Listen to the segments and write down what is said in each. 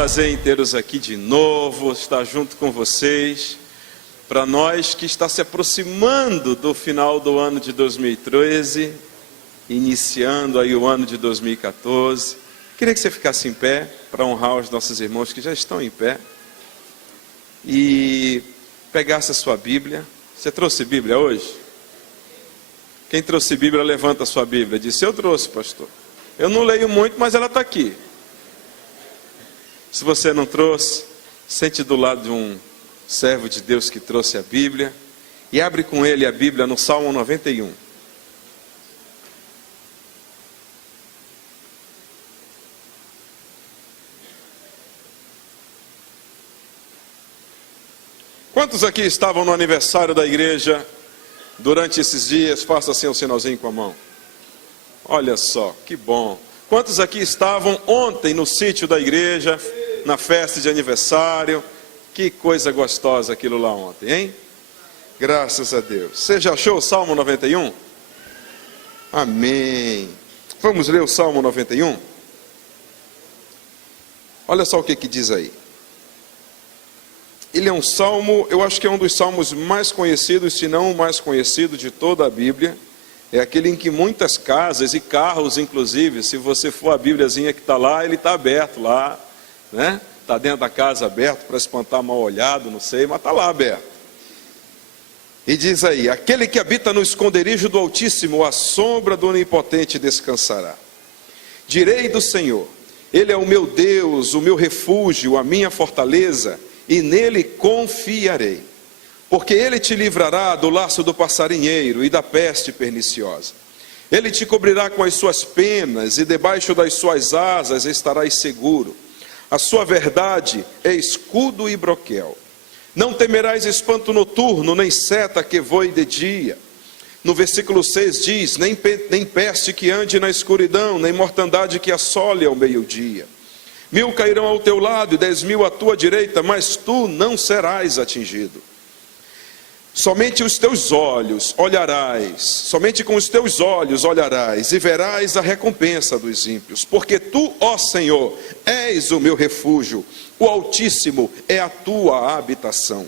prazer em tê-los aqui de novo, estar junto com vocês. Para nós que está se aproximando do final do ano de 2013, iniciando aí o ano de 2014. Queria que você ficasse em pé para honrar os nossos irmãos que já estão em pé. E pegasse a sua Bíblia. Você trouxe Bíblia hoje? Quem trouxe Bíblia, levanta a sua Bíblia. Disse: eu trouxe, pastor. Eu não leio muito, mas ela está aqui. Se você não trouxe, sente do lado de um servo de Deus que trouxe a Bíblia e abre com ele a Bíblia no Salmo 91. Quantos aqui estavam no aniversário da igreja durante esses dias? Faça assim um sinalzinho com a mão. Olha só, que bom. Quantos aqui estavam ontem no sítio da igreja, na festa de aniversário? Que coisa gostosa aquilo lá ontem, hein? Graças a Deus. Você já achou o Salmo 91? Amém. Vamos ler o Salmo 91? Olha só o que diz aí. Ele é um salmo, eu acho que é um dos salmos mais conhecidos, se não o mais conhecido de toda a Bíblia. É aquele em que muitas casas e carros, inclusive, se você for a Bíbliazinha que está lá, ele está aberto lá, né? Está dentro da casa aberto para espantar mal olhado, não sei, mas está lá aberto. E diz aí: aquele que habita no esconderijo do Altíssimo, à sombra do Onipotente descansará. Direi do Senhor: Ele é o meu Deus, o meu refúgio, a minha fortaleza, e nele confiarei. Porque ele te livrará do laço do passarinheiro e da peste perniciosa. Ele te cobrirá com as suas penas, e debaixo das suas asas estarás seguro. A sua verdade é escudo e broquel. Não temerás espanto noturno, nem seta que voe de dia. No versículo 6 diz: nem peste que ande na escuridão, nem mortandade que assole ao meio-dia. 1000 cairão ao teu lado e 10.000 à tua direita, mas tu não serás atingido. Somente os teus olhos olharás, somente com os teus olhos olharás, e verás a recompensa dos ímpios. Porque tu, ó Senhor, és o meu refúgio, o Altíssimo é a tua habitação.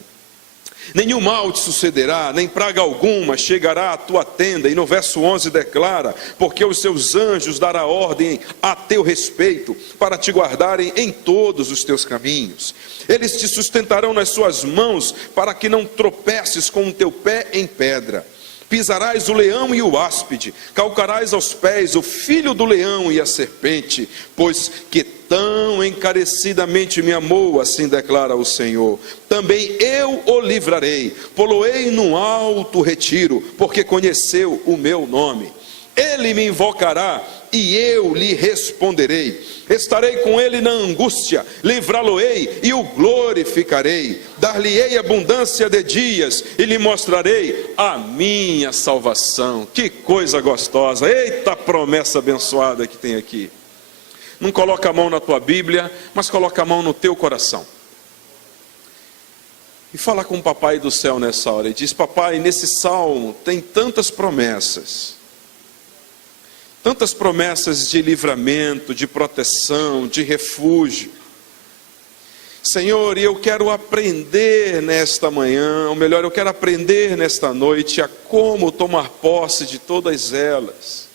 Nenhum mal te sucederá, nem praga alguma chegará à tua tenda. E no verso 11 declara: porque os seus anjos dará ordem a teu respeito, para te guardarem em todos os teus caminhos. Eles te sustentarão nas suas mãos, para que não tropeces com o teu pé em pedra. Pisarás o leão e o áspide, calcarás aos pés o filho do leão e a serpente, pois que tão encarecidamente me amou, assim declara o Senhor. Também eu o livrarei, pô-lo-ei num alto retiro, porque conheceu o meu nome. Ele me invocará e eu lhe responderei. Estarei com ele na angústia, livrá-lo-ei e o glorificarei. Dar-lhe-ei abundância de dias e lhe mostrarei a minha salvação. Que coisa gostosa! Eita promessa abençoada que tem aqui. Não coloca a mão na tua Bíblia, mas coloca a mão no teu coração. E fala com o papai do céu nessa hora e diz: papai, nesse salmo tem tantas promessas. Tantas promessas de livramento, de proteção, de refúgio. Senhor, e eu quero aprender nesta manhã, ou melhor, eu quero aprender nesta noite a como tomar posse de todas elas.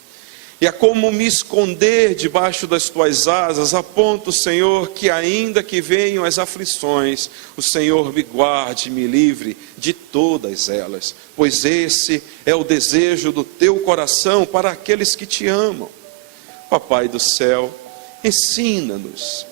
E a como me esconder debaixo das tuas asas, a ponto, Senhor, que ainda que venham as aflições, o Senhor me guarde, me livre de todas elas. Pois esse é o desejo do teu coração para aqueles que te amam. Papai do céu, ensina-nos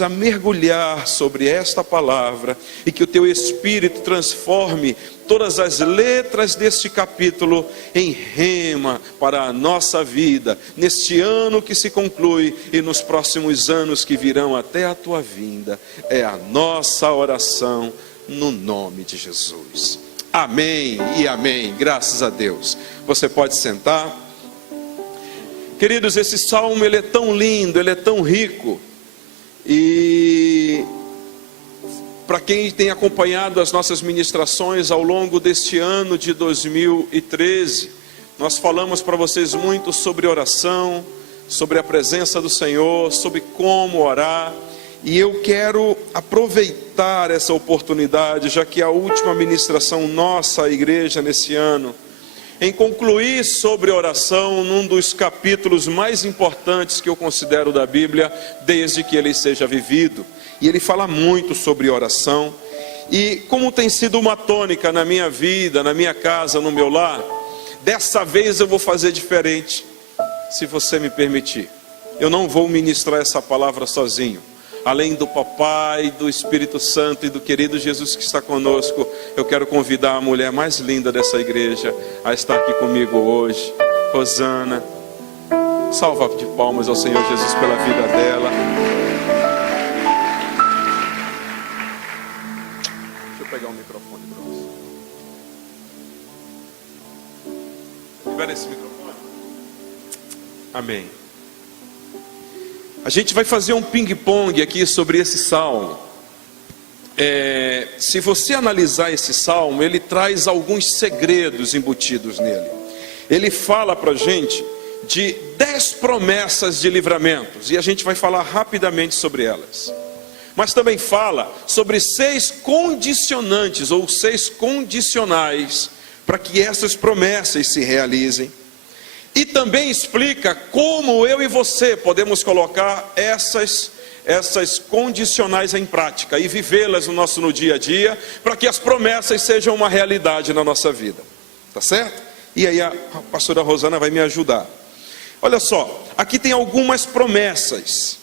a mergulhar sobre esta palavra, e que o teu Espírito transforme todas as letras deste capítulo em rema para a nossa vida, neste ano que se conclui e nos próximos anos que virão até a tua vinda. É a nossa oração no nome de Jesus. Amém e amém. Graças a Deus. Você pode sentar. Queridos, esse salmo ele é tão lindo, ele é tão rico. E para quem tem acompanhado as nossas ministrações ao longo deste ano de 2013, nós falamos para vocês muito sobre oração, sobre a presença do Senhor, sobre como orar. E eu quero aproveitar essa oportunidade, já que é a última ministração nossa à igreja nesse ano, em concluir sobre oração num dos capítulos mais importantes que eu considero da Bíblia, desde que ele seja vivido. E ele fala muito sobre oração. E como tem sido uma tônica na minha vida, na minha casa, no meu lar, dessa vez eu vou fazer diferente, se você me permitir. Eu não vou ministrar essa palavra sozinho. Além do Papai, do Espírito Santo e do querido Jesus que está conosco, eu quero convidar a mulher mais linda dessa igreja a estar aqui comigo hoje, Rosana. Salva de palmas ao Senhor Jesus pela vida dela. Deixa eu pegar o microfone para você. Libera esse microfone. Amém. A gente vai fazer um ping-pong aqui sobre esse salmo. Se você analisar esse salmo, ele traz alguns segredos embutidos nele. Ele fala para a gente de 10 promessas de livramentos, e a gente vai falar rapidamente sobre elas. Mas também fala sobre 6 condicionantes, ou 6 condicionais, para que essas promessas se realizem. E também explica como eu e você podemos colocar essas condicionais em prática e vivê-las no dia a dia, para que as promessas sejam uma realidade na nossa vida. Tá certo? E aí a pastora Rosana vai me ajudar. Olha só, aqui tem algumas promessas.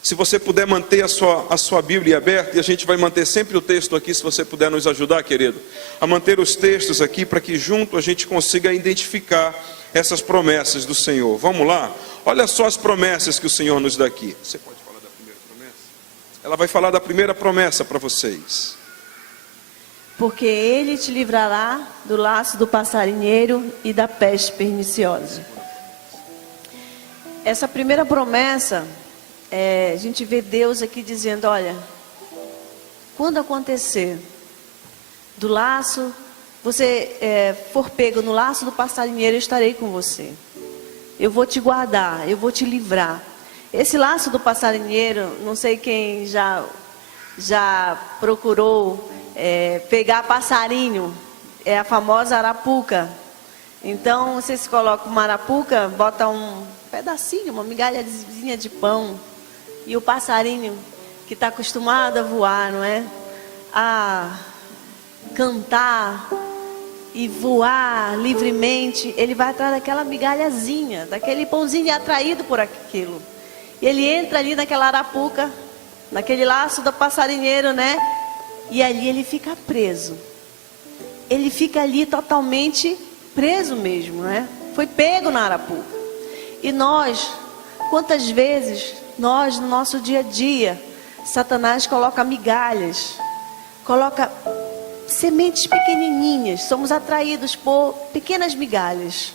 Se você puder manter a sua Bíblia aberta, e a gente vai manter sempre o texto aqui, se você puder nos ajudar, querido, a manter os textos aqui, para que junto a gente consiga identificar essas promessas do Senhor. Vamos lá? Olha só as promessas que o Senhor nos dá aqui. Você pode falar da primeira promessa? Ela vai falar da primeira promessa para vocês. Porque ele te livrará do laço do passarinheiro e da peste perniciosa. Essa primeira promessa, a gente vê Deus aqui dizendo, olha, quando acontecer do laço, você for pego no laço do passarinheiro, eu estarei com você. Eu vou te guardar, eu vou te livrar. Esse laço do passarinheiro, não sei quem já procurou pegar passarinho, é a famosa arapuca. Então, você se coloca uma arapuca, bota um pedacinho, uma migalhazinha de pão, e o passarinho que está acostumado a voar, não é? A cantar e voar livremente, ele vai atrás daquela migalhazinha, daquele pãozinho, atraído por aquilo. E ele entra ali naquela arapuca, naquele laço do passarinheiro, né? E ali ele fica preso. Ele fica ali totalmente preso mesmo, né? Foi pego na arapuca. E nós, quantas vezes nós no nosso dia a dia, Satanás coloca migalhas, coloca sementes pequenininhas, somos atraídos por pequenas migalhas.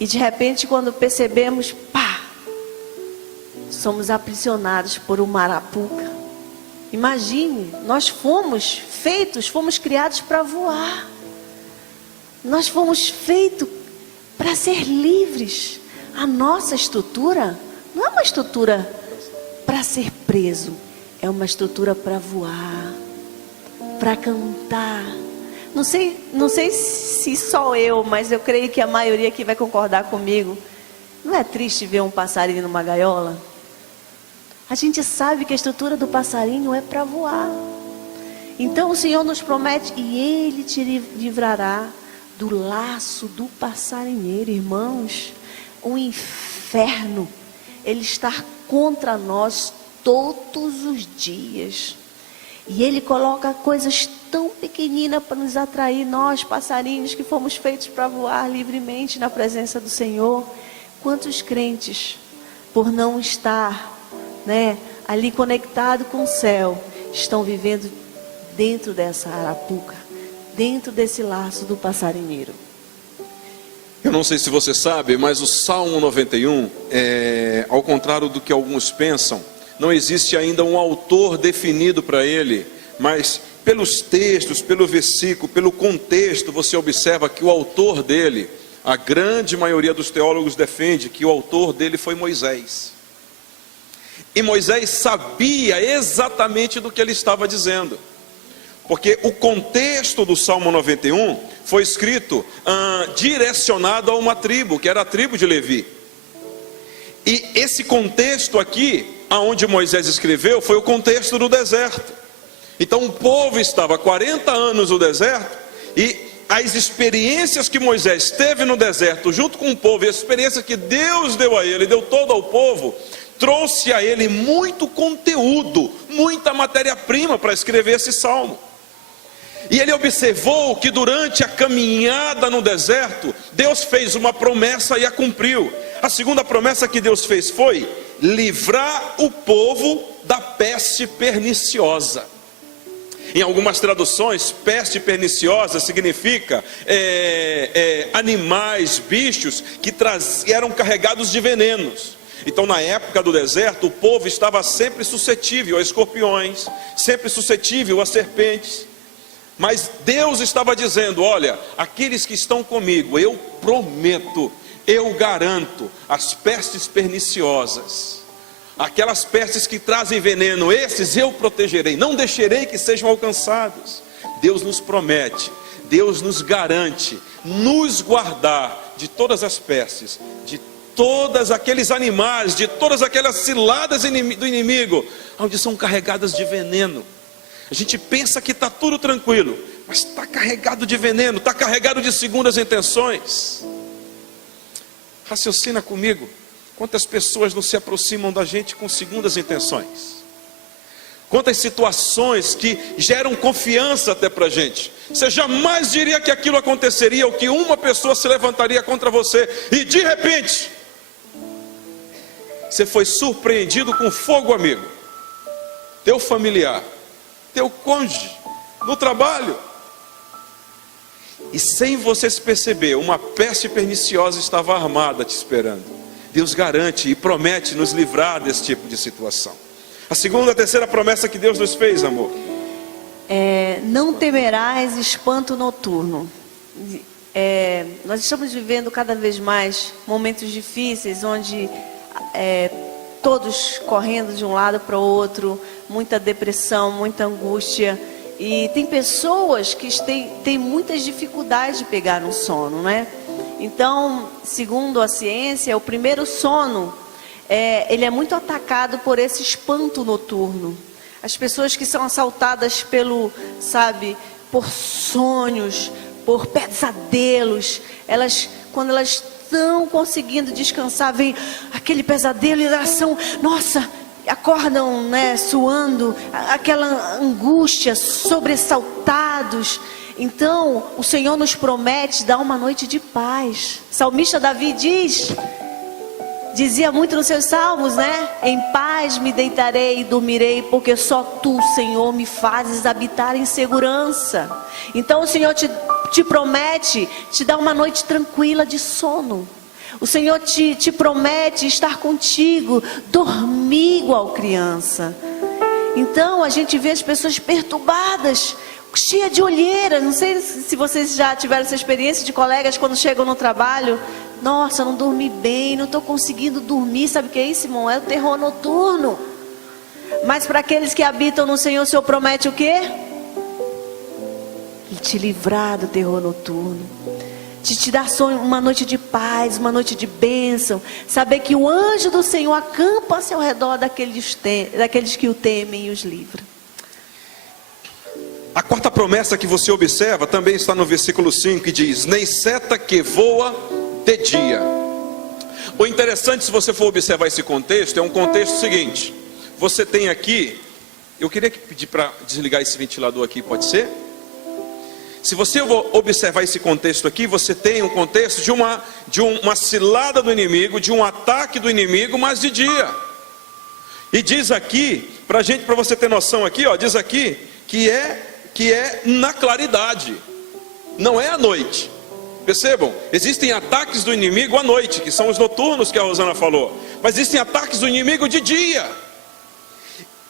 E de repente, quando percebemos, pá, somos aprisionados por uma arapuca. Imagine, nós fomos criados para voar. Nós fomos feitos para ser livres. A nossa estrutura não é uma estrutura para ser preso, é uma estrutura para voar, para cantar. Não sei se só eu, mas eu creio que a maioria aqui vai concordar comigo. Não é triste ver um passarinho numa gaiola? A gente sabe que a estrutura do passarinho é para voar. Então o Senhor nos promete, e Ele te livrará do laço do passarinheiro. Irmãos, o inferno, ele está contra nós todos os dias. E ele coloca coisas tão pequeninas para nos atrair, nós passarinhos que fomos feitos para voar livremente na presença do Senhor. Quantos crentes, por não estar, ali conectado com o céu, estão vivendo dentro dessa arapuca, dentro desse laço do passarinheiro. Eu não sei se você sabe, mas o Salmo 91, ao contrário do que alguns pensam, não existe ainda um autor definido para ele, mas pelos textos, pelo versículo, pelo contexto, você observa que o autor dele, a grande maioria dos teólogos defende que o autor dele foi Moisés. E Moisés sabia exatamente do que ele estava dizendo, porque o contexto do Salmo 91 foi escrito direcionado a uma tribo, que era a tribo de Levi. E esse contexto aqui, aonde Moisés escreveu, foi o contexto do deserto. Então o povo estava 40 anos no deserto, e as experiências que Moisés teve no deserto, junto com o povo, e a experiência que Deus deu a ele, deu todo ao povo, trouxe a ele muito conteúdo, muita matéria-prima para escrever esse salmo. E ele observou que durante a caminhada no deserto, Deus fez uma promessa e a cumpriu. A segunda promessa que Deus fez foi livrar o povo da peste perniciosa. Em algumas traduções, peste perniciosa significa animais, bichos que eram carregados de venenos. Então, na época do deserto, o povo estava sempre suscetível a escorpiões, sempre suscetível a serpentes. Mas Deus estava dizendo: olha, aqueles que estão comigo, eu prometo, eu garanto, as pestes perniciosas, aquelas pestes que trazem veneno, esses eu protegerei, não deixarei que sejam alcançados. Deus nos promete, Deus nos garante nos guardar de todas as pestes, de todos aqueles animais, de todas aquelas ciladas do inimigo, onde são carregadas de veneno. A gente pensa que está tudo tranquilo, mas está carregado de veneno, está carregado de segundas intenções. Raciocina comigo, quantas pessoas não se aproximam da gente com segundas intenções? Quantas situações que geram confiança até para a gente. Você jamais diria que aquilo aconteceria, ou que uma pessoa se levantaria contra você, e de repente você foi surpreendido com fogo amigo, teu familiar, teu cônjuge, no trabalho, e sem você se perceber, uma peste perniciosa estava armada te esperando. Deus garante e promete nos livrar desse tipo de situação. A segunda, a terceira promessa que Deus nos fez, amor, não temerás espanto noturno. Nós estamos vivendo cada vez mais momentos difíceis, onde todos correndo de um lado para o outro, muita depressão, muita angústia, e tem pessoas que têm muitas dificuldades de pegar no sono, né? Então, segundo a ciência, o primeiro sono, ele é muito atacado por esse espanto noturno. As pessoas que são assaltadas por sonhos, por pesadelos, quando elas estão conseguindo descansar, vem aquele pesadelo e elas acordam, suando, aquela angústia, sobressaltados. Então, o Senhor nos promete dar uma noite de paz. O salmista Davi dizia muito nos seus salmos, em paz me deitarei e dormirei, porque só tu, Senhor, me fazes habitar em segurança. Então o Senhor te promete te dar uma noite tranquila de sono. O Senhor te promete estar contigo, dormir igual criança. Então a gente vê as pessoas perturbadas, cheia de olheira. Não sei se vocês já tiveram essa experiência de colegas quando chegam no trabalho: nossa, não dormi bem, não estou conseguindo dormir. Sabe o que é isso, irmão? É o terror noturno. Mas para aqueles que habitam no Senhor, o Senhor promete o quê? Te livrar do terror noturno, te dar uma noite de paz, uma noite de bênção. Saber que o anjo do Senhor acampa-se ao redor daqueles que o temem e os livra. A quarta promessa que você observa também está no versículo 5, que diz: nem seta que voa de dia. O interessante, se você for observar esse contexto, é um contexto seguinte: você tem aqui, eu queria pedir para desligar esse ventilador aqui, pode ser? Se você observar esse contexto aqui, você tem um contexto de uma cilada do inimigo, de um ataque do inimigo, mas de dia. E diz aqui, para você ter noção aqui, diz aqui que é na claridade, não é à noite. Percebam, existem ataques do inimigo à noite, que são os noturnos que a Rosana falou, mas existem ataques do inimigo de dia.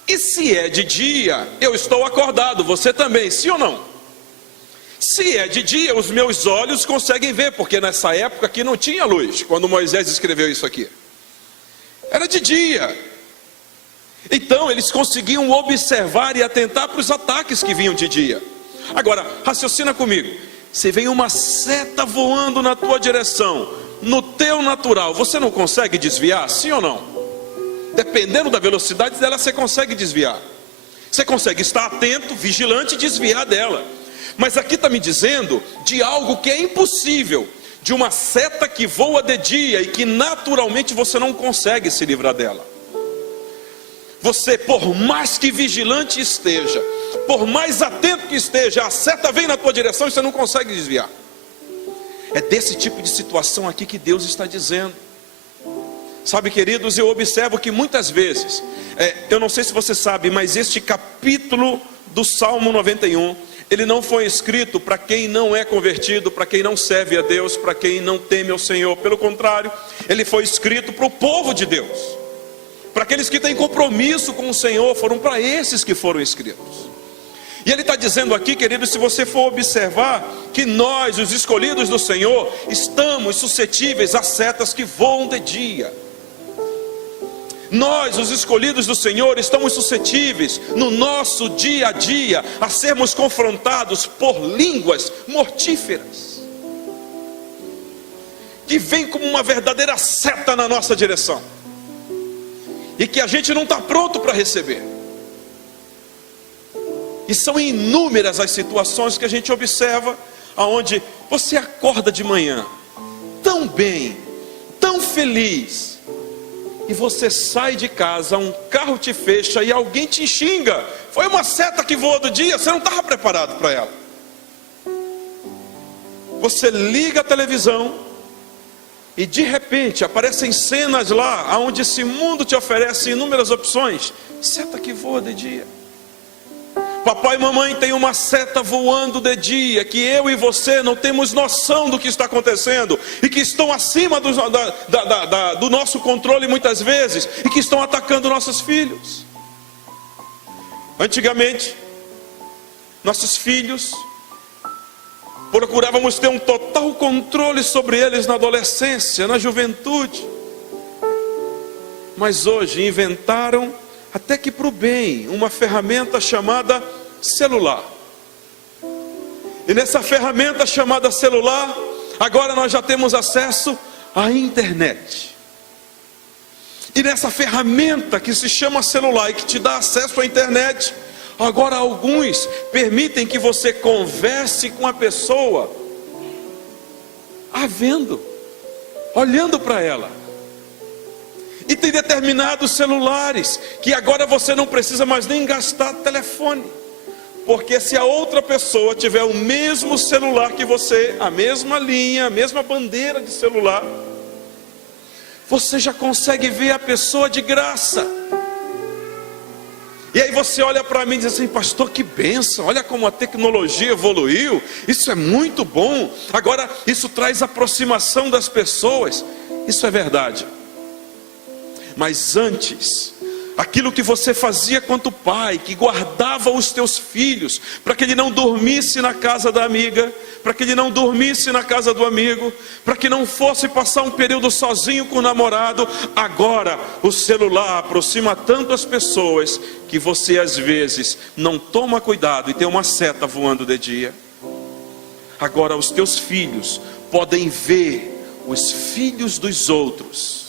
E se é de dia, eu estou acordado, você também, sim ou não? Se é de dia, os meus olhos conseguem ver, porque nessa época aqui não tinha luz, quando Moisés escreveu isso aqui. Era de dia. Então eles conseguiam observar e atentar para os ataques que vinham de dia. Agora, raciocina comigo. Se vem uma seta voando na tua direção, no teu natural, você não consegue desviar, sim ou não? Dependendo da velocidade dela, você consegue desviar. Você consegue estar atento, vigilante e desviar dela. Mas aqui está me dizendo de algo que é impossível, de uma seta que voa de dia e que naturalmente você não consegue se livrar dela. Você, por mais que vigilante esteja, por mais atento que esteja, a seta vem na tua direção e você não consegue desviar. É desse tipo de situação aqui que Deus está dizendo. Sabe, queridos, eu observo que muitas vezes, eu não sei se você sabe, mas este capítulo do Salmo 91, ele não foi escrito para quem não é convertido, para quem não serve a Deus, para quem não teme ao Senhor. Pelo contrário, ele foi escrito para o povo de Deus, para aqueles que têm compromisso com o Senhor. Foram para esses que foram escritos. E ele está dizendo aqui, queridos, se você for observar, que nós, os escolhidos do Senhor, estamos suscetíveis a setas que voam de dia. Nós, os escolhidos do Senhor, estamos suscetíveis no nosso dia a dia a sermos confrontados por línguas mortíferas, que vem como uma verdadeira seta na nossa direção, e que a gente não está pronto para receber. E são inúmeras as situações que a gente observa, aonde você acorda de manhã, tão bem, tão feliz, e você sai de casa, um carro te fecha e alguém te xinga. Foi uma seta que voou do dia, você não estava preparado para ela. Você liga a televisão e de repente aparecem cenas lá, onde esse mundo te oferece inúmeras opções. Seta que voa de dia. Papai e mamãe têm uma seta voando de dia, que eu e você não temos noção do que está acontecendo, e que estão acima do nosso controle muitas vezes, e que estão atacando nossos filhos. Antigamente, nossos filhos, procurávamos ter um total controle sobre eles na adolescência, na juventude. Mas hoje inventaram, até que para o bem, uma ferramenta chamada celular. E nessa ferramenta chamada celular, agora nós já temos acesso à internet. E nessa ferramenta que se chama celular e que te dá acesso à internet, agora alguns permitem que você converse com a pessoa, olhando para ela. E tem determinados celulares que agora você não precisa mais nem gastar telefone, porque se a outra pessoa tiver o mesmo celular que você, a mesma linha, a mesma bandeira de celular, você já consegue ver a pessoa de graça. E aí você olha para mim e diz assim: pastor, que bênção, olha como a tecnologia evoluiu, isso é muito bom, agora isso traz aproximação das pessoas. Isso é verdade. Mas antes, aquilo que você fazia quanto pai, que guardava os teus filhos, para que ele não dormisse na casa da amiga, para que ele não dormisse na casa do amigo, para que não fosse passar um período sozinho com o namorado, agora o celular aproxima tanto as pessoas, que você às vezes não toma cuidado e tem uma seta voando de dia. Agora os teus filhos podem ver os filhos dos outros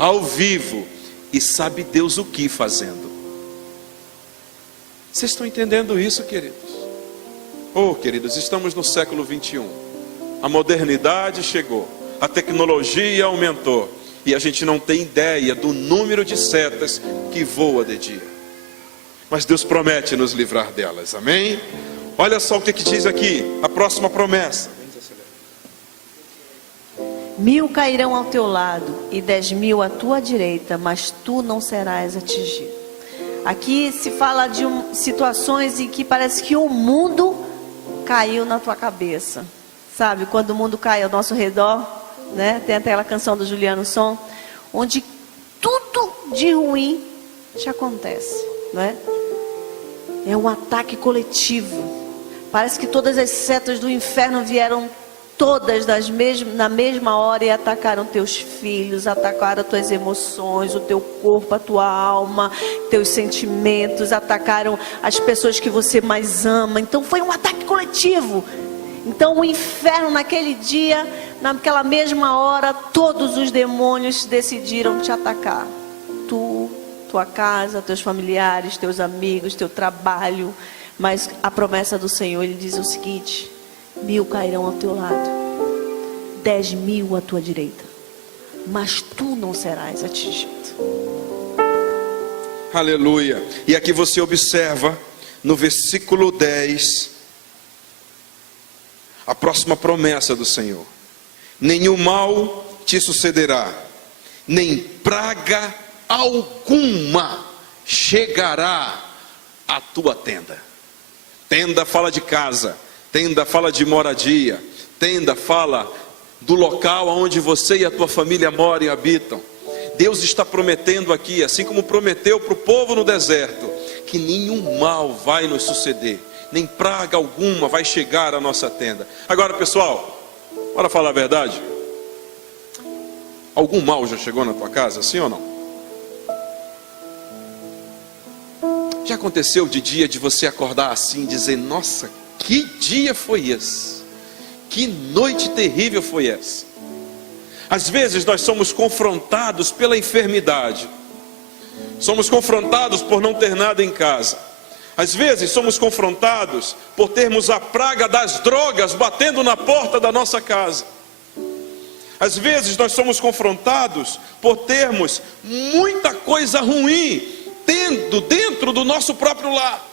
ao vivo, e sabe Deus o que fazendo. Vocês estão entendendo isso, queridos? Oh, queridos, estamos no século 21. A modernidade chegou, a tecnologia aumentou, e a gente não tem ideia do número de setas que voa de dia. Mas Deus promete nos livrar delas, amém? Olha só o que diz aqui, a próxima promessa. 1000 cairão ao teu lado e 10.000 à tua direita, mas tu não serás atingido. Aqui se fala de situações em que parece que o mundo caiu na tua cabeça. Sabe, quando o mundo cai ao nosso redor, né? Tem até aquela canção do Juliano Som, onde tudo de ruim te acontece, não é? É um ataque coletivo. Parece que todas as setas do inferno vieram todas na mesma hora, e atacaram teus filhos, atacaram as tuas emoções, o teu corpo, a tua alma, teus sentimentos, atacaram as pessoas que você mais ama. Então foi um ataque coletivo. Então o inferno naquele dia, naquela mesma hora, todos os demônios decidiram te atacar. Tu, tua casa, teus familiares, teus amigos, teu trabalho. Mas a promessa do Senhor, Ele diz o seguinte: 1000 cairão ao teu lado, 10.000 à tua direita, mas tu não serás atingido. Aleluia. E aqui você observa no versículo 10 a próxima promessa do Senhor: nenhum mal te sucederá, nem praga alguma chegará à tua tenda. Tenda fala de casa, tenda fala de moradia, tenda fala do local onde você e a tua família moram e habitam. Deus está prometendo aqui, assim como prometeu para o povo no deserto, que nenhum mal vai nos suceder, nem praga alguma vai chegar à nossa tenda. Agora, pessoal, bora falar a verdade. Algum mal já chegou na tua casa, sim ou não? Já aconteceu de dia de você acordar assim e dizer: nossa, que dia foi esse? Que noite terrível foi essa? Às vezes nós somos confrontados pela enfermidade, somos confrontados por não ter nada em casa, às vezes somos confrontados por termos a praga das drogas batendo na porta da nossa casa, às vezes nós somos confrontados por termos muita coisa ruim tendo dentro do nosso próprio lar,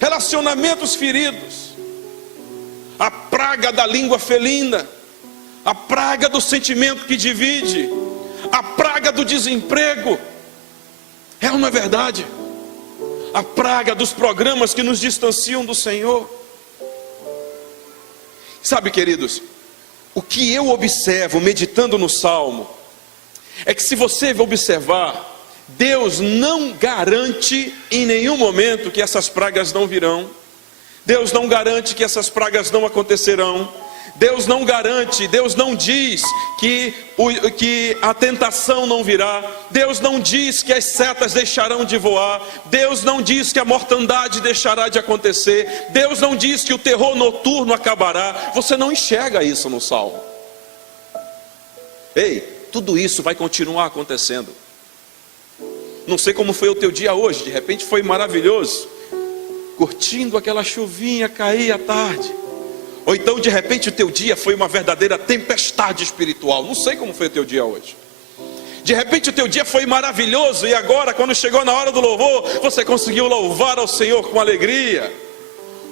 relacionamentos feridos, a praga da língua felina, a praga do sentimento que divide, a praga do desemprego, é ou não é verdade? A praga dos programas que nos distanciam do Senhor. Sabe, queridos, o que eu observo meditando no Salmo, é que se você observar, Deus não garante em nenhum momento que essas pragas não virão. Deus não garante que essas pragas não acontecerão. Deus não garante, Deus não diz que a tentação não virá. Deus não diz que as setas deixarão de voar. Deus não diz que a mortandade deixará de acontecer. Deus não diz que o terror noturno acabará. Você não enxerga isso no Salmo. Ei, tudo isso vai continuar acontecendo. Não sei como foi o teu dia hoje, de repente foi maravilhoso, curtindo aquela chuvinha cair à tarde. Ou então de repente o teu dia foi uma verdadeira tempestade espiritual. Não sei como foi o teu dia hoje. De repente o teu dia foi maravilhoso, e agora quando chegou na hora do louvor, você conseguiu louvar ao Senhor com alegria.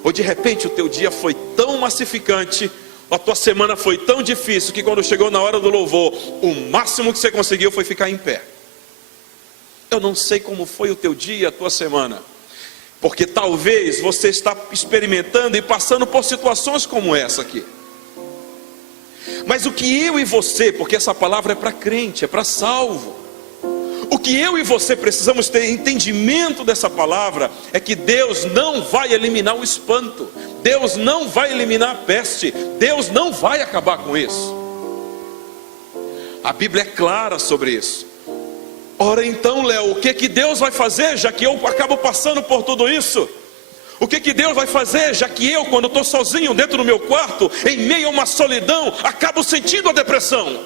Ou de repente o teu dia foi tão massificante, a tua semana foi tão difícil, que quando chegou na hora do louvor, o máximo que você conseguiu foi ficar em pé. Eu não sei como foi o teu dia, a tua semana, porque talvez você está experimentando e passando por situações como essa aqui. Mas o que eu e você, porque essa palavra é para crente, é para salvo, o que eu e você precisamos ter entendimento dessa palavra é que Deus não vai eliminar o espanto, Deus não vai eliminar a peste, Deus não vai acabar com isso. A Bíblia é clara sobre isso. Ora então, Léo, o que Deus vai fazer, já que eu acabo passando por tudo isso? O que Deus vai fazer, já que eu, quando estou sozinho dentro do meu quarto, em meio a uma solidão, acabo sentindo a depressão?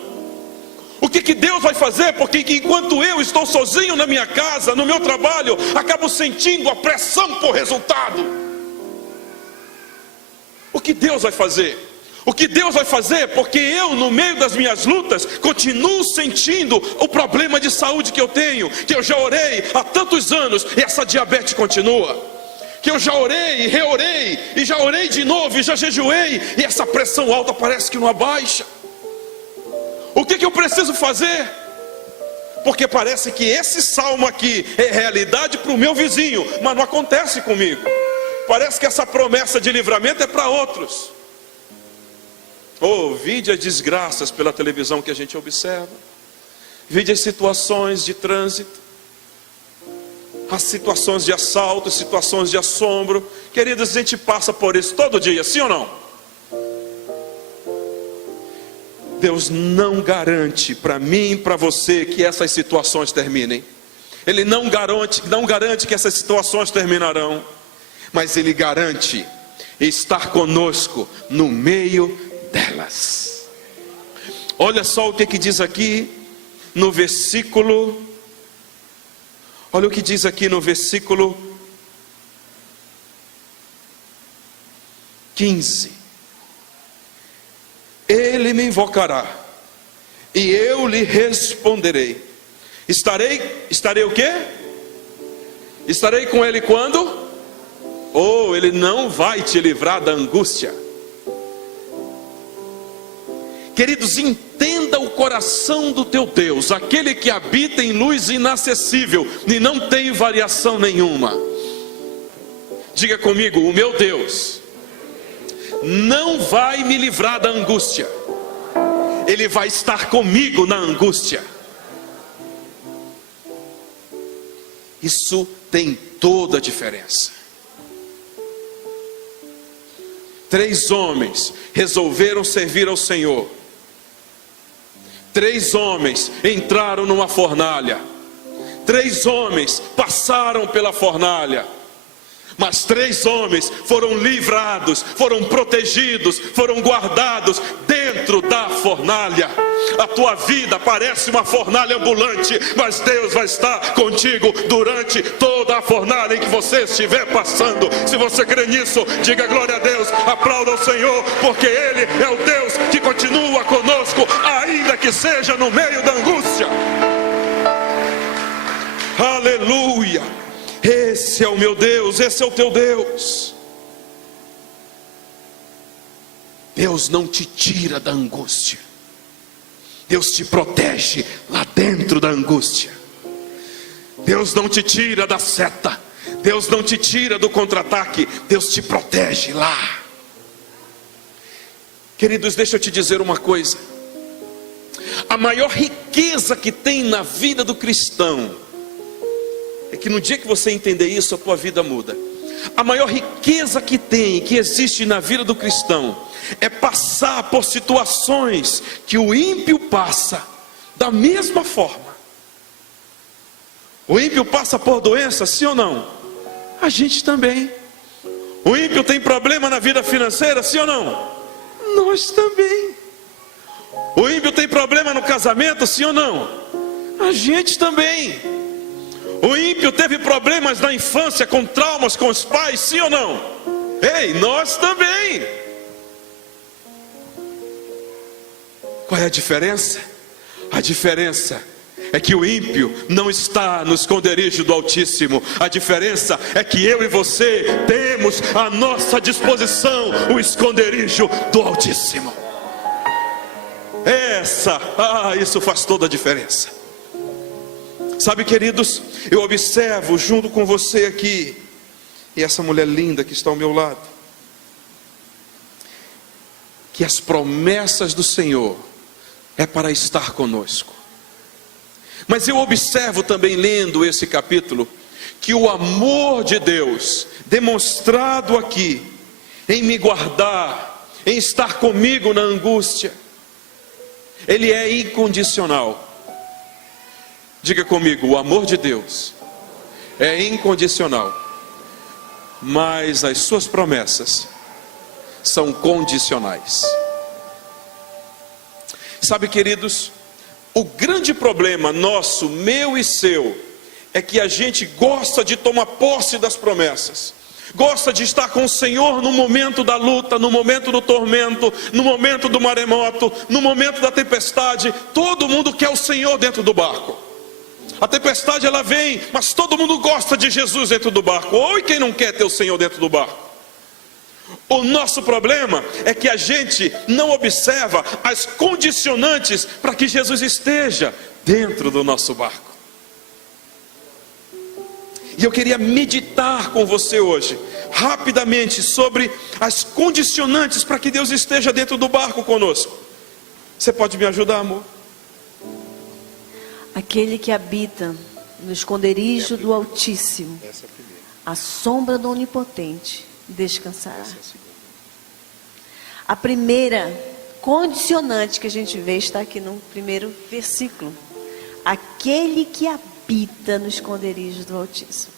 O que Deus vai fazer, porque enquanto eu estou sozinho na minha casa, no meu trabalho, acabo sentindo a pressão por resultado? O que Deus vai fazer? O que Deus vai fazer, porque eu, no meio das minhas lutas, continuo sentindo o problema de saúde que eu tenho, que eu já orei há tantos anos, e essa diabetes continua, que eu já orei e reorei, e já orei de novo, e já jejuei, e essa pressão alta parece que não abaixa. O que eu preciso fazer? Porque parece que esse salmo aqui é realidade para o meu vizinho, mas não acontece comigo. Parece que essa promessa de livramento é para outros. Vide as desgraças pela televisão que a gente observa, vide as situações de trânsito, as situações de assalto, situações de assombro. Queridos, a gente passa por isso todo dia, sim ou não? Deus não garante para mim e para você que essas situações terminem. Ele não garante que essas situações terminarão, mas Ele garante estar conosco no meio delas. Olha só o que diz aqui no versículo, olha o que diz aqui no versículo 15. Ele me invocará e eu lhe responderei. Estarei o quê? Estarei com ele quando? Ele não vai te livrar da angústia. Queridos, entenda o coração do teu Deus, aquele que habita em luz inacessível e não tem variação nenhuma. Diga comigo: o meu Deus não vai me livrar da angústia, Ele vai estar comigo na angústia. Isso tem toda a diferença. 3 homens resolveram servir ao Senhor. 3 homens entraram numa fornalha. 3 homens passaram pela fornalha. Mas 3 homens foram livrados, foram protegidos, foram guardados dentro da fornalha. A tua vida parece uma fornalha ambulante, mas Deus vai estar contigo durante toda a fornalha em que você estiver passando. Se você crê nisso, diga glória a Deus, aplauda o Senhor, porque Ele é o Deus que continua conosco, ainda que seja no meio da angústia. Aleluia! Esse é o meu Deus, esse é o teu Deus. Deus não te tira da angústia, Deus te protege lá dentro da angústia. Deus não te tira da seta, Deus não te tira do contra-ataque, Deus te protege lá. Queridos, deixa eu te dizer uma coisa: a maior riqueza que tem na vida do cristão é que no dia que você entender isso, a tua vida muda. A maior riqueza que tem, que existe na vida do cristão, é passar por situações que o ímpio passa, da mesma forma. O ímpio passa por doença, sim ou não? A gente também. O ímpio tem problema na vida financeira, sim ou não? Nós também. O ímpio tem problema no casamento, sim ou não? A gente também. O ímpio teve problemas na infância, com traumas com os pais, sim ou não? Ei, nós também. Qual é a diferença? A diferença é que o ímpio não está no esconderijo do Altíssimo. A diferença é que eu e você temos à nossa disposição o esconderijo do Altíssimo. Isso faz toda a diferença. Sabe, queridos, eu observo junto com você aqui, e essa mulher linda que está ao meu lado, que as promessas do Senhor é para estar conosco. Mas eu observo também, lendo esse capítulo, que o amor de Deus demonstrado aqui, em me guardar, em estar comigo na angústia, ele é incondicional. Diga comigo: o amor de Deus é incondicional, mas as suas promessas são condicionais. Sabe, queridos, o grande problema nosso, meu e seu, é que a gente gosta de tomar posse das promessas, gosta de estar com o Senhor no momento da luta, no momento do tormento, no momento do maremoto, no momento da tempestade. Todo mundo quer o Senhor dentro do barco. A tempestade ela vem, mas todo mundo gosta de Jesus dentro do barco. Ou quem não quer ter o Senhor dentro do barco? O nosso problema é que a gente não observa as condicionantes para que Jesus esteja dentro do nosso barco. E eu queria meditar com você hoje, rapidamente, sobre as condicionantes para que Deus esteja dentro do barco conosco. Você pode me ajudar, amor? Aquele que habita no esconderijo do Altíssimo, à sombra do Onipotente, descansará. A primeira condicionante que a gente vê está aqui no primeiro versículo. Aquele que habita no esconderijo do Altíssimo.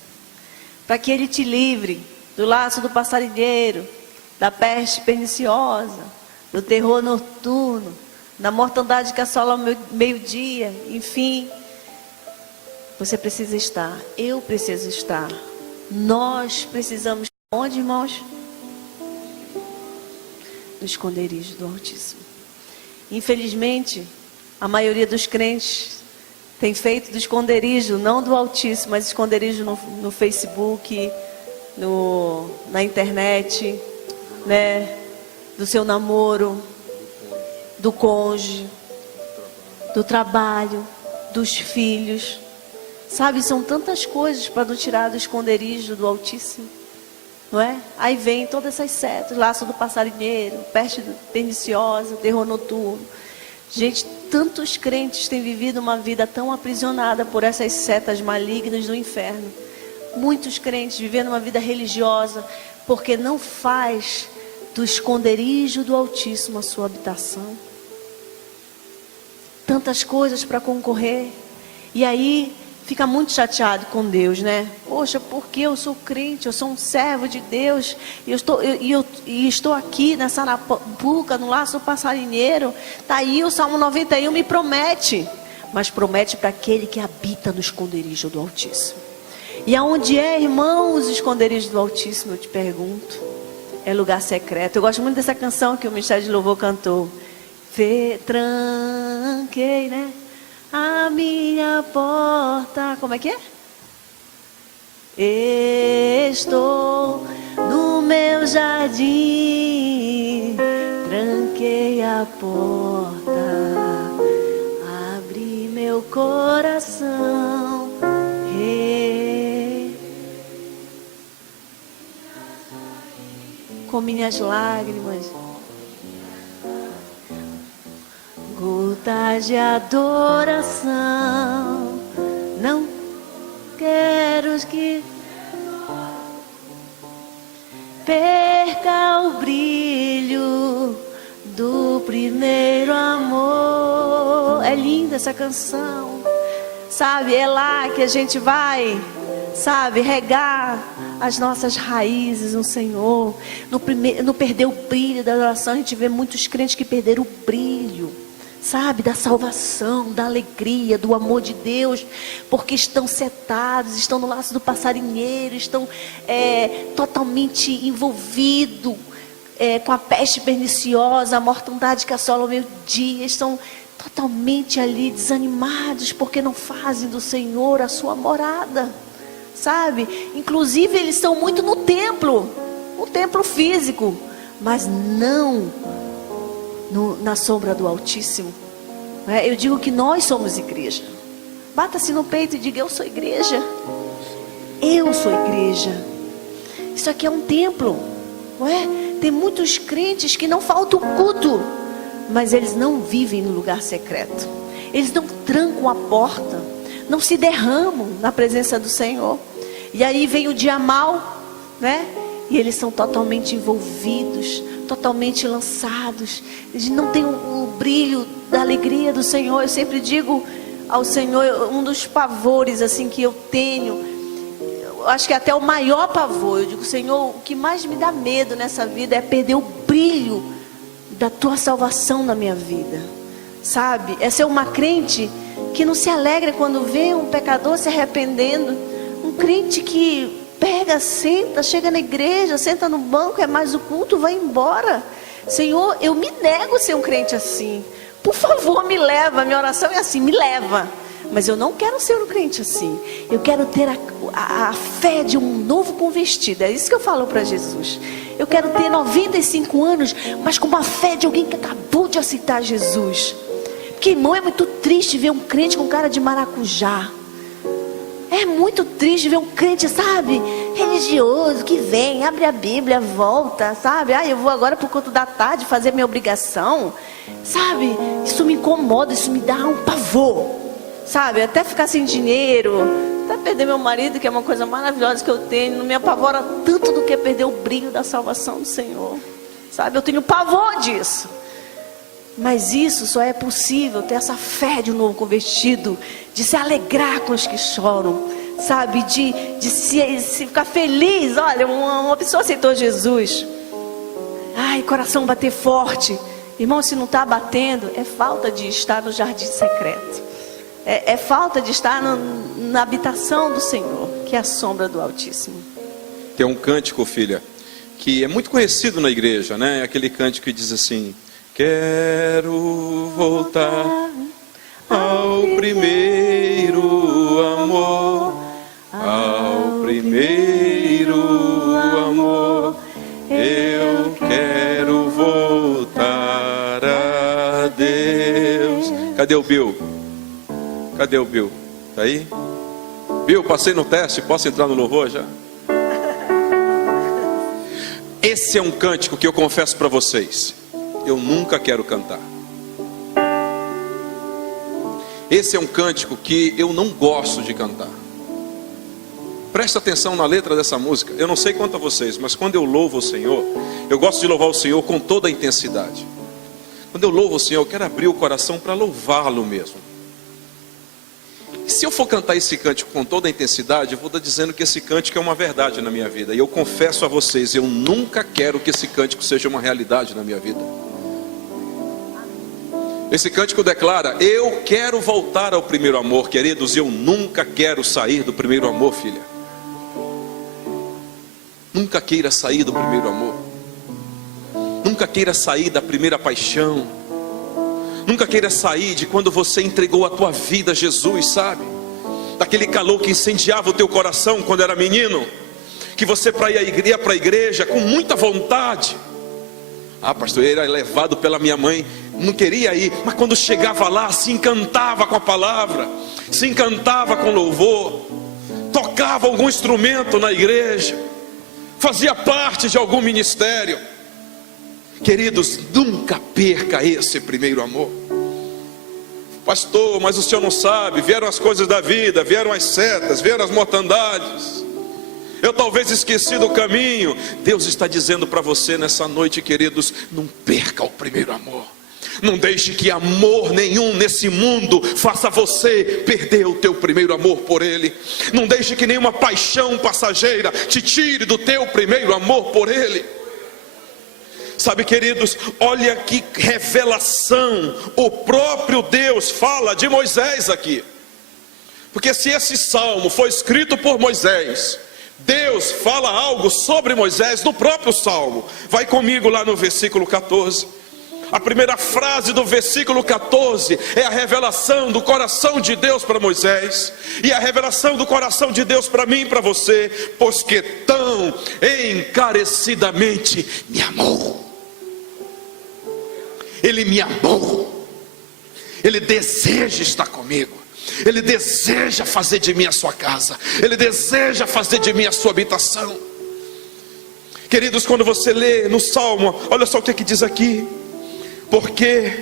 Para que ele te livre do laço do passarinheiro, da peste perniciosa, do terror noturno, da mortandade que assola ao meio-dia, enfim. Você precisa estar, eu preciso estar. Nós precisamos estar onde, irmãos? No esconderijo do Altíssimo. Infelizmente, a maioria dos crentes tem feito do esconderijo, não do Altíssimo, mas esconderijo no Facebook, na internet, né? Do seu namoro, do cônjuge, do trabalho, dos filhos. Sabe, são tantas coisas para nos tirar do esconderijo do Altíssimo, não é? Aí vem todas essas setas, laço do passarinheiro, peste perniciosa, terror noturno. Gente, tantos crentes têm vivido uma vida tão aprisionada por essas setas malignas do inferno. Muitos crentes vivendo uma vida religiosa, porque não faz do esconderijo do Altíssimo a sua habitação. Tantas coisas para concorrer. E aí fica muito chateado com Deus, né? Poxa, porque eu sou crente, eu sou um servo de Deus, e estou aqui nessa Arapuca, no laço do passarinheiro. Está aí o Salmo 91 me promete, mas promete para aquele que habita no esconderijo do Altíssimo. E aonde é, irmãos, o esconderijo do Altíssimo, eu te pergunto? É lugar secreto. Eu gosto muito dessa canção que o Ministério de Louvor cantou. Tranquei, né? A minha porta. Como é que é? Estou no meu jardim. Tranquei a porta. Abri meu coração. Com minhas lágrimas, gotas de adoração, não quero que perca o brilho do primeiro amor. É linda essa canção, sabe? É lá que a gente vai, sabe, regar as nossas raízes no Senhor, não perder o brilho da adoração. A gente vê muitos crentes que perderam o brilho, sabe, da salvação, da alegria, do amor de Deus, porque estão setados, estão no laço do passarinheiro, estão totalmente envolvidos com a peste perniciosa, a mortandade que assola o meio-dia, estão totalmente ali desanimados, porque não fazem do Senhor a sua morada. Sabe, inclusive eles estão muito no templo físico, mas não na sombra do Altíssimo. Eu digo que nós somos igreja. Bata-se no peito e diga: eu sou igreja. Eu sou igreja. Isso aqui é um templo, não é? Tem muitos crentes que não falta o culto, mas eles não vivem no lugar secreto. Eles não trancam a porta, não se derramam na presença do Senhor. E aí vem o dia mau, né? E eles são totalmente envolvidos, totalmente lançados. Eles não têm o brilho da alegria do Senhor. Eu sempre digo ao Senhor, um dos pavores assim que eu tenho, eu acho que é até o maior pavor. Eu digo: Senhor, o que mais me dá medo nessa vida é perder o brilho da tua salvação na minha vida. Sabe? É ser uma crente que não se alegra quando vê um pecador se arrependendo. Um crente que pega, senta, chega na igreja, senta no banco, é mais o culto, vai embora. Senhor, eu me nego a ser um crente assim. Por favor, me leva. Minha oração é assim: me leva. Mas eu não quero ser um crente assim. Eu quero ter a fé de um novo convertido. É isso que eu falo para Jesus. Eu quero ter 95 anos, mas com uma fé de alguém que acabou de aceitar Jesus. Porque, irmão, é muito triste ver um crente com cara de maracujá. É muito triste ver um crente, sabe, religioso, que vem, abre a Bíblia, volta, sabe? Eu vou agora para o culto da tarde fazer minha obrigação, sabe? Isso me incomoda, isso me dá um pavor, sabe? Até ficar sem dinheiro, até perder meu marido, que é uma coisa maravilhosa que eu tenho, não me apavora tanto do que perder o brilho da salvação do Senhor, sabe? Eu tenho pavor disso. Mas isso só é possível ter essa fé de um novo convertido, de se alegrar com os que choram, sabe? De se ficar feliz. Olha, uma pessoa aceitou Jesus. Ai, coração bater forte. Irmão, se não está batendo, é falta de estar no jardim secreto. É falta de estar na habitação do Senhor, que é a sombra do Altíssimo. Tem um cântico, filha, que é muito conhecido na igreja, né? Aquele cântico que diz assim: quero voltar ao primeiro amor, ao primeiro amor. Eu quero voltar a Deus. Cadê o Bill? Cadê o Bill? Tá aí? Bill, passei no teste, posso entrar no louvor já? Esse é um cântico que eu confesso para vocês, eu nunca quero cantar. Esse é um cântico que eu não gosto de cantar. Presta atenção na letra dessa música. Eu não sei quanto a vocês, mas quando eu louvo o Senhor, eu gosto de louvar o Senhor com toda a intensidade. Quando eu louvo o Senhor, eu quero abrir o coração para louvá-lo mesmo. E se eu for cantar esse cântico com toda a intensidade, eu vou estar dizendo que esse cântico é uma verdade na minha vida. E eu confesso a vocês, eu nunca quero que esse cântico seja uma realidade na minha vida. Esse cântico declara: eu quero voltar ao primeiro amor. Queridos, eu nunca quero sair do primeiro amor, filha. Nunca queira sair do primeiro amor. Nunca queira sair da primeira paixão. Nunca queira sair de quando você entregou a tua vida a Jesus, sabe? Daquele calor que incendiava o teu coração quando era menino, que você ia para a igreja com muita vontade. Ah, pastor, eu era levado pela minha mãe, não queria ir, mas quando chegava lá, se encantava com a palavra, se encantava com louvor, tocava algum instrumento na igreja, fazia parte de algum ministério. Queridos, nunca perca esse primeiro amor. Pastor, mas o senhor não sabe, vieram as coisas da vida, vieram as setas, vieram as mortandades, eu talvez esqueci do caminho. Deus está dizendo para você nessa noite, queridos, não perca o primeiro amor. Não deixe que amor nenhum nesse mundo faça você perder o teu primeiro amor por Ele. Não deixe que nenhuma paixão passageira te tire do teu primeiro amor por Ele. Sabe, queridos, olha que revelação o próprio Deus fala de Moisés aqui. Porque se esse salmo foi escrito por Moisés, Deus fala algo sobre Moisés no próprio salmo. Vai comigo lá no versículo 14. A primeira frase do versículo 14 é a revelação do coração de Deus para Moisés, e a revelação do coração de Deus para mim e para você: pois que tão encarecidamente me amou. Ele me amou. Ele deseja estar comigo. Ele deseja fazer de mim a sua casa. Ele deseja fazer de mim a sua habitação. Queridos, quando você lê no Salmo, olha só o que diz aqui. Porque,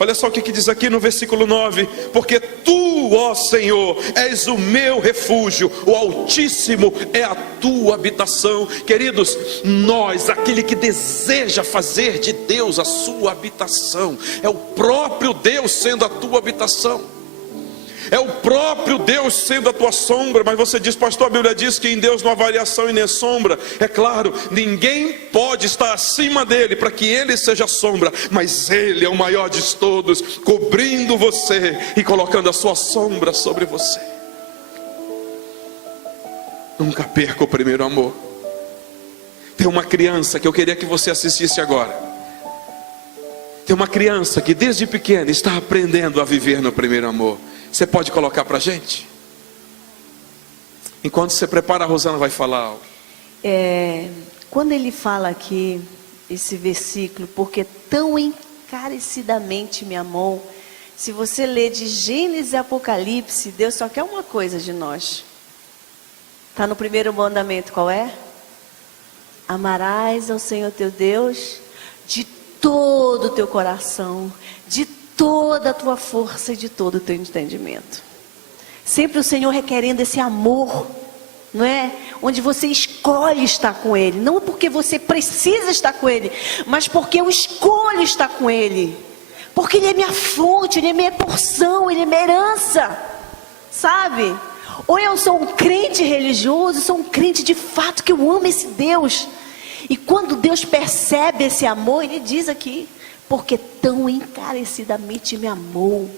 olha só o que diz aqui no versículo 9: porque tu, ó Senhor, és o meu refúgio, o Altíssimo é a tua habitação. Queridos, nós, aquele que deseja fazer de Deus a sua habitação, é o próprio Deus sendo a tua habitação. É o próprio Deus sendo a tua sombra. Mas você diz: pastor, a Bíblia diz que em Deus não há variação e nem sombra. É claro, ninguém pode estar acima dele para que ele seja sombra, mas ele é o maior de todos, cobrindo você e colocando a sua sombra sobre você. Nunca perca o primeiro amor. Tem uma criança que eu queria que você assistisse agora. Tem uma criança que desde pequena está aprendendo a viver no primeiro amor. Você pode colocar para a gente? Enquanto você prepara, a Rosana vai falar algo. Quando ele fala aqui, esse versículo, porque tão encarecidamente me amou. Se você ler de Gênesis e Apocalipse, Deus só quer uma coisa de nós. Está no primeiro mandamento, qual é? Amarás ao Senhor teu Deus de todo o teu coração, de toda a tua força e de todo o teu entendimento. Sempre o Senhor requerendo esse amor, não é? Onde você escolhe estar com Ele, não porque você precisa estar com Ele, mas porque eu escolho estar com Ele. Porque Ele é minha fonte, Ele é minha porção, Ele é minha herança, sabe? Ou eu sou um crente religioso, sou um crente de fato que eu amo esse Deus. E quando Deus percebe esse amor, Ele diz aqui: porque tão encarecidamente me amou.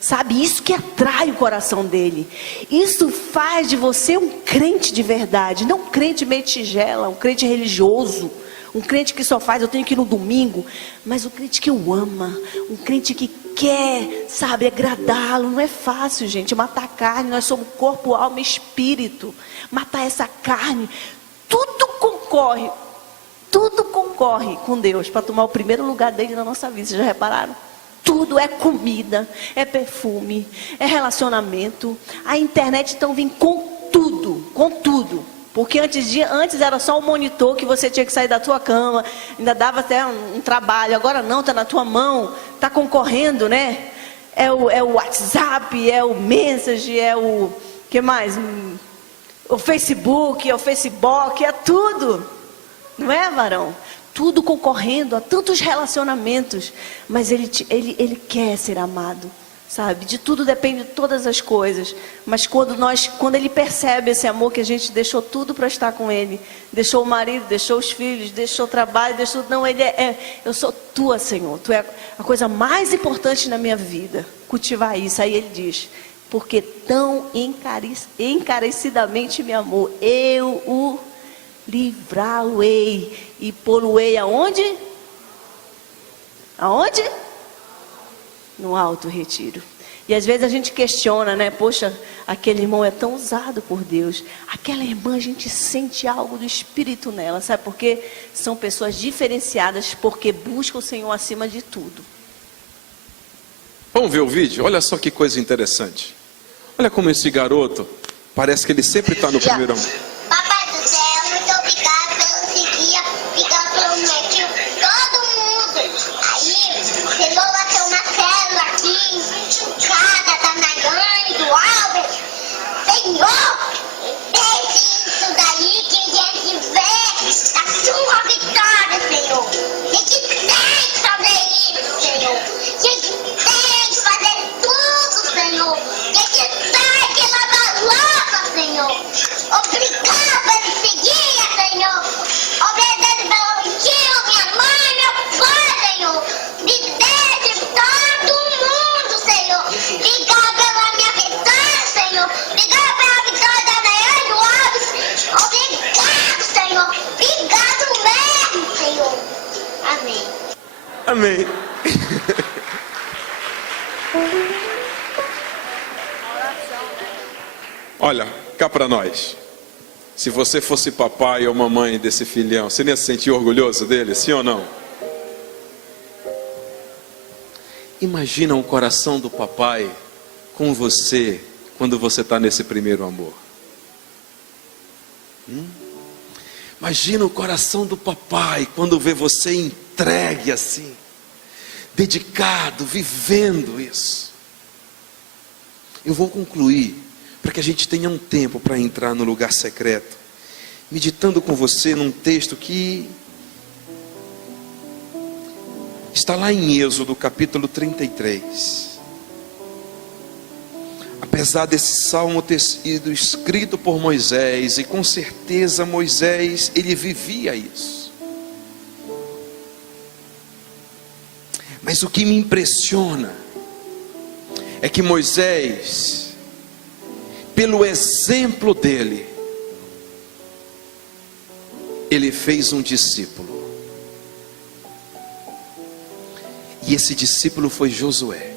Sabe, isso que atrai o coração dele. Isso faz de você um crente de verdade, não um crente meio tigela, um crente religioso, um crente que só faz, eu tenho que ir no domingo, mas um crente que o ama, um crente que quer, sabe, agradá-lo. Não é fácil, gente, matar a carne. Nós somos corpo, alma e espírito. Matar essa carne, tudo concorre com Deus para tomar o primeiro lugar dele na nossa vida. Vocês já repararam? Tudo é comida, é perfume, é relacionamento. A internet então vem com tudo. Porque antes era só um monitor que você tinha que sair da tua cama, ainda dava até um trabalho. Agora não, está na tua mão, está concorrendo, né? É o WhatsApp, é o Message, é o que mais? O Facebook, é tudo. Não é, varão? Tudo concorrendo a tantos relacionamentos, mas ele quer ser amado, sabe? De tudo depende de todas as coisas, mas quando ele percebe esse amor, que a gente deixou tudo para estar com ele, deixou o marido, deixou os filhos, deixou o trabalho, não, eu sou tua, Senhor, tu é a coisa mais importante na minha vida, cultivar isso. Aí ele diz: porque tão encarecidamente me amou, eu o livrá-lo-ei e pô-lo-ei aonde? Aonde? No alto retiro. E às vezes a gente questiona, né? Poxa, aquele irmão é tão usado por Deus. Aquela irmã, a gente sente algo do Espírito nela. Sabe por quê? São pessoas diferenciadas porque buscam o Senhor acima de tudo. Vamos ver o vídeo? Olha só que coisa interessante. Olha como esse garoto, parece que ele sempre está no primeiro ano. Amém. Olha, cá para nós. Se você fosse papai ou mamãe desse filhão, você não ia se sentir orgulhoso dele, sim ou não? Imagina o coração do papai com você quando você está nesse primeiro amor. Imagina o coração do papai quando vê você entregue assim, dedicado, vivendo isso. Eu vou concluir, para que a gente tenha um tempo para entrar no lugar secreto, meditando com você num texto que está lá em Êxodo capítulo 33. Apesar desse salmo ter sido escrito por Moisés, e com certeza Moisés, ele vivia isso. Mas o que me impressiona é que Moisés, pelo exemplo dele, ele fez um discípulo. E esse discípulo foi Josué.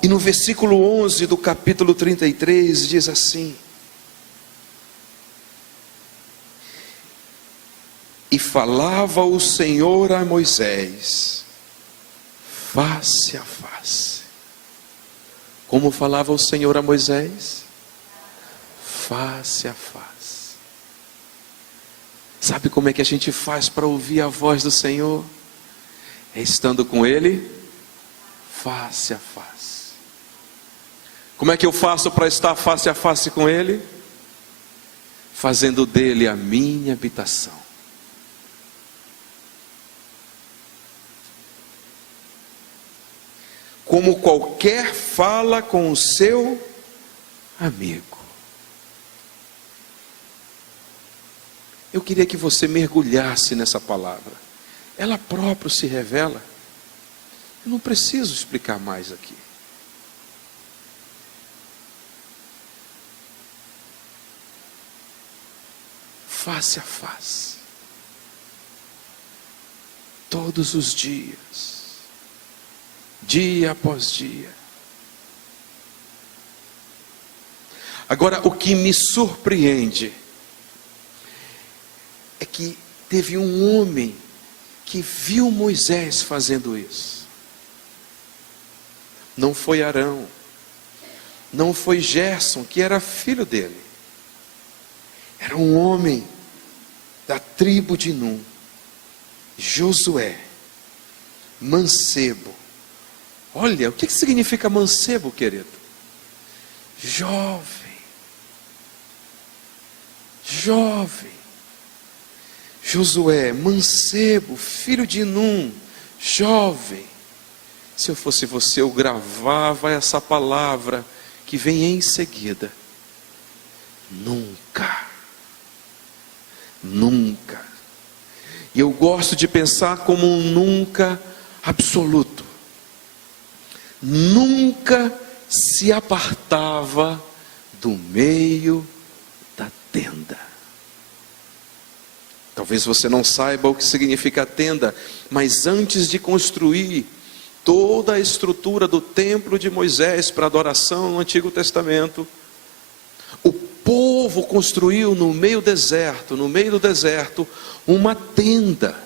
E no versículo 11 do capítulo 33 diz assim: e falava o Senhor a Moisés face a face. Como falava o Senhor a Moisés? Face a face. Sabe como é que a gente faz para ouvir a voz do Senhor? É estando com Ele face a face. Como é que eu faço para estar face a face com Ele? Fazendo dele a minha habitação. como qualquer fala com o seu amigo. Eu queria que você mergulhasse nessa palavra. Ela própria se revela. Eu não preciso explicar mais aqui. Face a face. Todos os dias. Dia após dia. Agora, o que me surpreende é que teve um homem que viu Moisés fazendo isso. Não foi Arão, não foi Gerson, que era filho dele. Era um homem da tribo de Num, Josué, mancebo. Olha, o que significa mancebo, querido? Jovem. Josué, mancebo, filho de Num, jovem. Se eu fosse você, eu gravava essa palavra que vem em seguida. Nunca. Nunca. E eu gosto de pensar como um nunca absoluto. Nunca se apartava do meio da tenda. Talvez você não saiba o que significa tenda, mas antes de construir toda a estrutura do templo de Moisés para adoração no Antigo Testamento, o povo construiu no meio do deserto, uma tenda.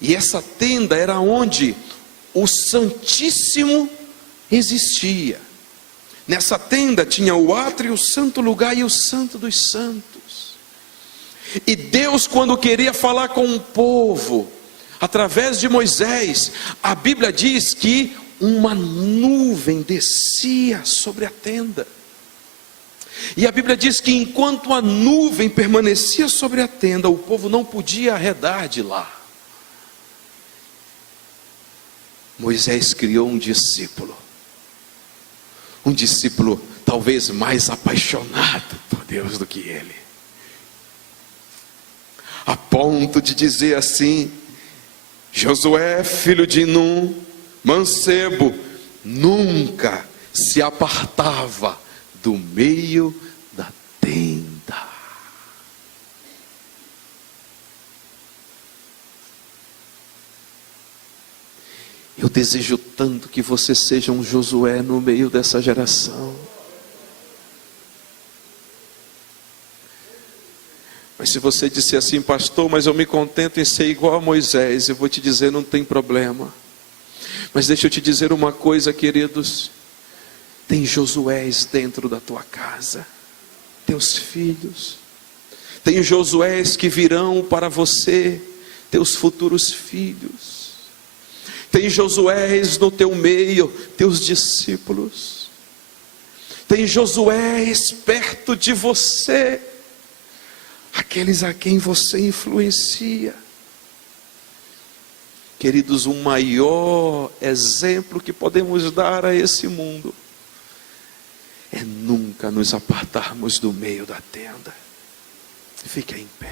E essa tenda era onde o Santíssimo existia. Nessa tenda tinha o átrio, o santo lugar e o santo dos santos. E Deus, quando queria falar com o povo, através de Moisés, a Bíblia diz que uma nuvem descia sobre a tenda. E a Bíblia diz que enquanto a nuvem permanecia sobre a tenda, o povo não podia arredar de lá. Moisés criou um discípulo talvez mais apaixonado por Deus do que ele, a ponto de dizer assim: Josué, filho de Num, mancebo, nunca se apartava do meio da tenda. Eu desejo tanto que você seja um Josué no meio dessa geração. Mas se você disser assim: pastor, mas eu me contento em ser igual a Moisés, eu vou te dizer, não tem problema. Mas deixa eu te dizer uma coisa, queridos. Tem Josués dentro da tua casa, teus filhos. Tem Josués que virão para você, teus futuros filhos. Tem Josués no teu meio, teus discípulos. Tem Josués perto de você, aqueles a quem você influencia. Queridos, o maior exemplo que podemos dar a esse mundo é nunca nos apartarmos do meio da tenda. Fique em pé.